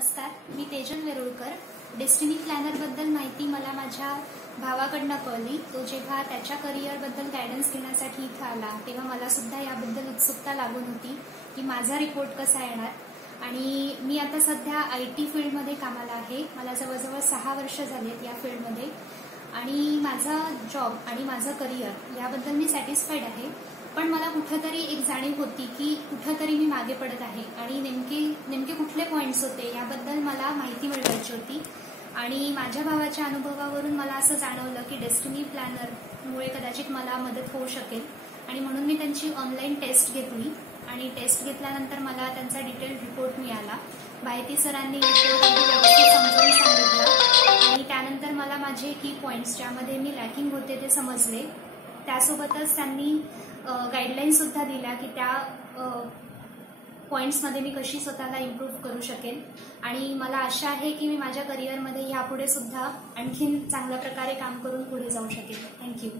नमस्कार, मी तेजल वेरुळकर. डेस्टिनी प्लॅनरबद्दल माहिती मला माझ्या भावाकडनं कळली. तो जेव्हा त्याच्या करिअरबद्दल गायडन्स घेण्यासाठी इथं आला तेव्हा मला सुद्धा याबद्दल उत्सुकता लागून होती की माझा रिपोर्ट कसा येणार. आणि मी आता सध्या IT फील्डमध्ये कामाला आहे. मला जवळजवळ 6 वर्ष झालेत या फील्डमध्ये आणि माझा जॉब आणि माझं करिअर याबद्दल मी सॅटिस्फाईड आहे. पण मला कुठेतरी एक जाणीव होती की कुठेतरी मी मागे पडत आहे आणि नेमके कुठले पॉइंट्स होते याबद्दल मला माहिती मिळवायची होती. आणि माझ्या भावाच्या अनुभवावरून मला असं जाणवलं की डेस्टिनी प्लॅनरमुळे कदाचित मला मदत होऊ शकेल. आणि म्हणून मी त्यांची ऑनलाईन टेस्ट घेतली आणि टेस्ट घेतल्यानंतर मला त्यांचा डिटेल रिपोर्ट मिळाला. भारती सरांनी रिपोर्ट व्यवस्थित समजावून सांगितला आणि त्यानंतर मला माझे की पॉइंट्स ज्यामध्ये मी लॅकिंग होते ते समजले. त्यासोबतच त्यांनी गाईडलाईन सुद्धा दिल्या की त्या पॉइंट्समध्ये मी कशी स्वतःला इम्प्रूव्ह करू शकेल. आणि मला आशा आहे की मी माझ्या करिअरमध्ये यापुढे सुद्धा आणखीन चांगल्या प्रकारे काम करून पुढे जाऊ शकेल. थँक्यू.